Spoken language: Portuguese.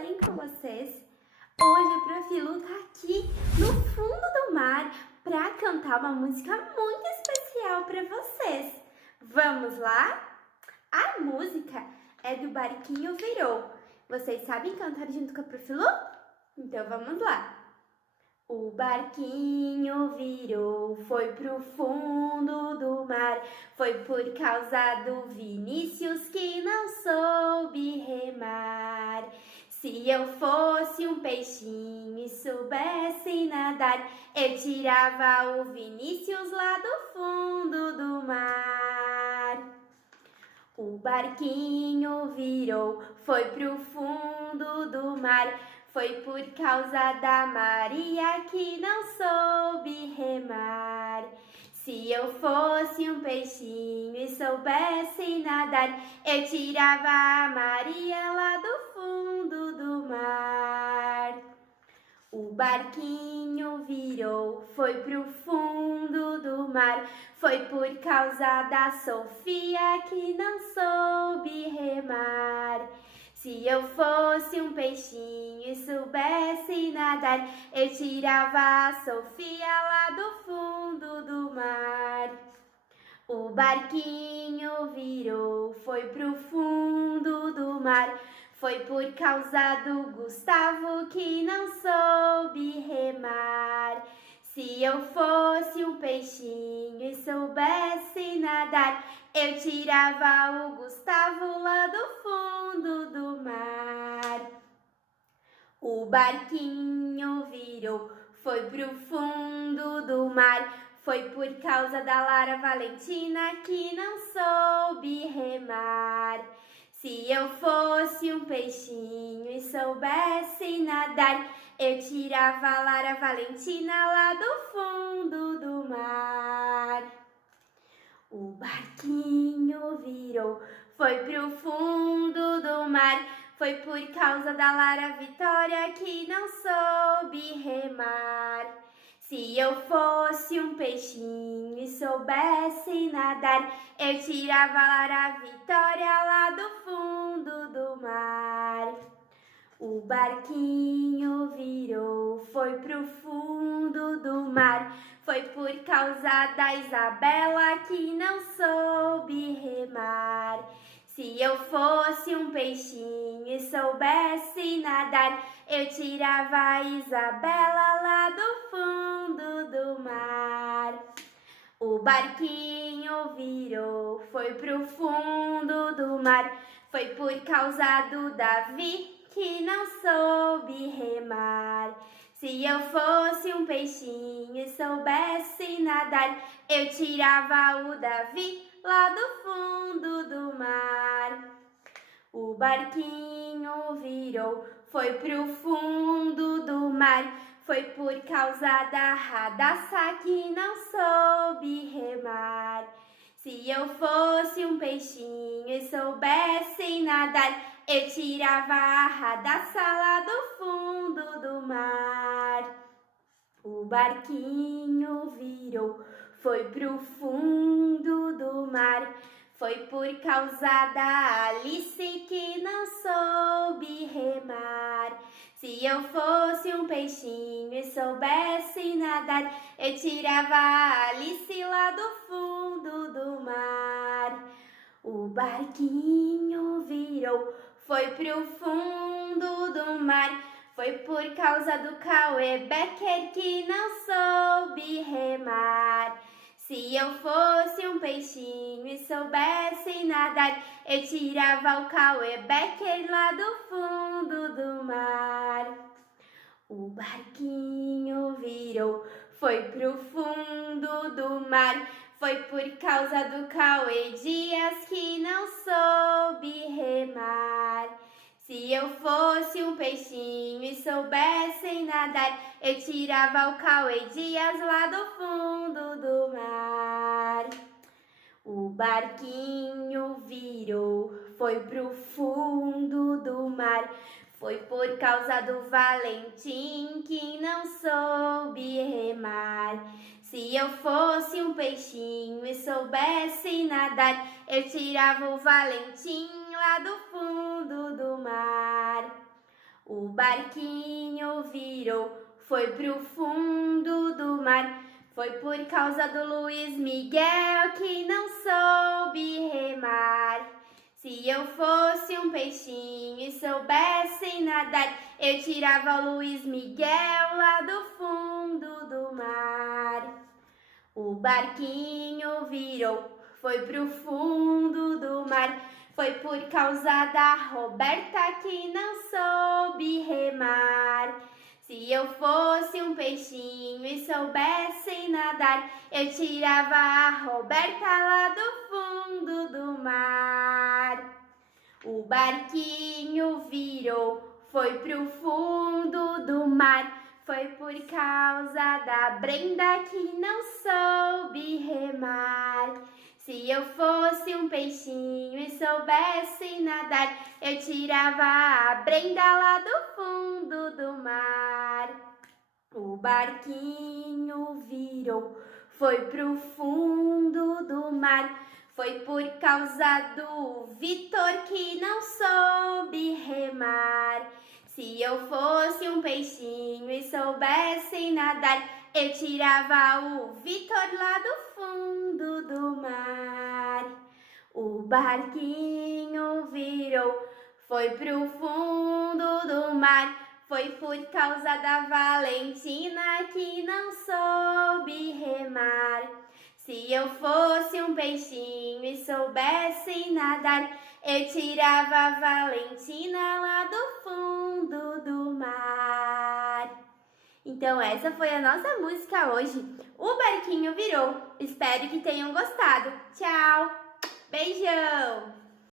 bem com vocês? Hoje a Prof. Lu tá aqui no fundo do mar para cantar uma música muito especial para vocês. Vamos lá? A música é do Barquinho Virou. Vocês sabem cantar junto com a Prof. Lu? Então vamos lá. O barquinho virou, foi pro fundo do mar. Foi por causa do Vinícius que não soube remar. Se eu fosse um peixinho e soubesse nadar, eu tirava o Vinícius lá do fundo do mar. O barquinho virou, foi pro fundo do mar. Foi por causa da Maria que não soube remar. Se eu fosse um peixinho e soubesse nadar, eu tirava a Maria lá do fundo do mar. O barquinho virou, foi pro fundo do mar. Foi por causa da Sofia que não soube remar. Se eu fosse um peixinho e soubesse nadar, eu tirava a Sofia lá do fundo do mar. O barquinho virou, foi pro fundo do mar. Foi por causa do Gustavo que não soube remar. Se eu fosse um peixinho e soubesse nadar, eu tirava o Gustavo lá do fundo do mar. O barquinho virou, foi pro fundo do mar. Foi por causa da Lara Valentina que não soube remar. Se eu fosse um peixinho e soubesse nadar, eu tirava a Lara Valentina lá do fundo do mar. O barquinho virou, foi pro fundo do mar. Foi por causa da Lara Vitória que não soube remar. Se eu fosse um peixinho e soubesse nadar, eu tirava a Lara Vitória lá do fundo do mar. O barquinho virou, foi pro fundo do mar. Foi por causa da Isabela que não soube remar. Se eu fosse um peixinho e soubesse nadar, eu tirava a Isabela lá do fundo do mar. O barquinho virou, foi pro fundo do mar. Foi por causa do Davi que não soube remar. Se eu fosse um peixinho e soubesse nadar, eu tirava o Davi lá do fundo do mar. O barquinho virou, foi pro fundo do mar. Foi por causa da Radassa que não soube remar. Se eu fosse um peixinho e soubesse nadar, eu tirava a Radassa lá do fundo do mar. O barquinho virou, foi pro fundo do mar. Foi por causa da Alice que não soube remar. Se eu fosse um peixinho e soubesse nadar, eu tirava a Alice lá do fundo do mar. O barquinho virou, foi pro fundo do mar. Foi por causa do Cauê Becker que não soube remar. Se eu fosse um peixinho e soubesse nadar, eu tirava o Cauê Becker lá do fundo do mar. O barquinho virou, foi pro fundo do mar. Foi por causa do Cauê Dias que não soube remar. Se eu fosse um peixinho e soubesse nadar, eu tirava o Cauê Dias lá do fundo do mar. O barquinho virou, foi pro fundo do mar. Foi por causa do Valentim que não soube remar. Se eu fosse um peixinho e soubesse nadar, eu tirava o Valentim lá do fundo do mar. O barquinho virou, foi pro fundo do mar. Foi por causa do Luiz Miguel que não soube remar. Se eu fosse um peixinho e soubesse nadar, eu tirava o Luiz Miguel lá do fundo do mar. O barquinho virou, foi pro fundo do mar. Foi por causa da Roberta que não soube remar. Se eu fosse um peixinho e soubesse nadar, eu tirava a Roberta lá do fundo do mar. O barquinho virou, foi pro fundo do mar. Foi por causa da Brenda que não soube remar. Se eu fosse um peixinho e soubesse nadar, eu tirava a Brenda lá do fundo do mar. O barquinho virou, foi pro fundo do mar. Foi por causa do Vitor que não soube remar. Se eu fosse um peixinho e soubesse nadar, eu tirava o Vitor lá do fundo do mar. O barquinho virou, foi pro fundo do mar. Foi por causa da Valentina que não soube remar. Se eu fosse um peixinho e soubesse nadar, eu tirava a Valentina lá do fundo do mar. Então essa foi a nossa música hoje. O barquinho virou. Espero que tenham gostado. Tchau! Beijão!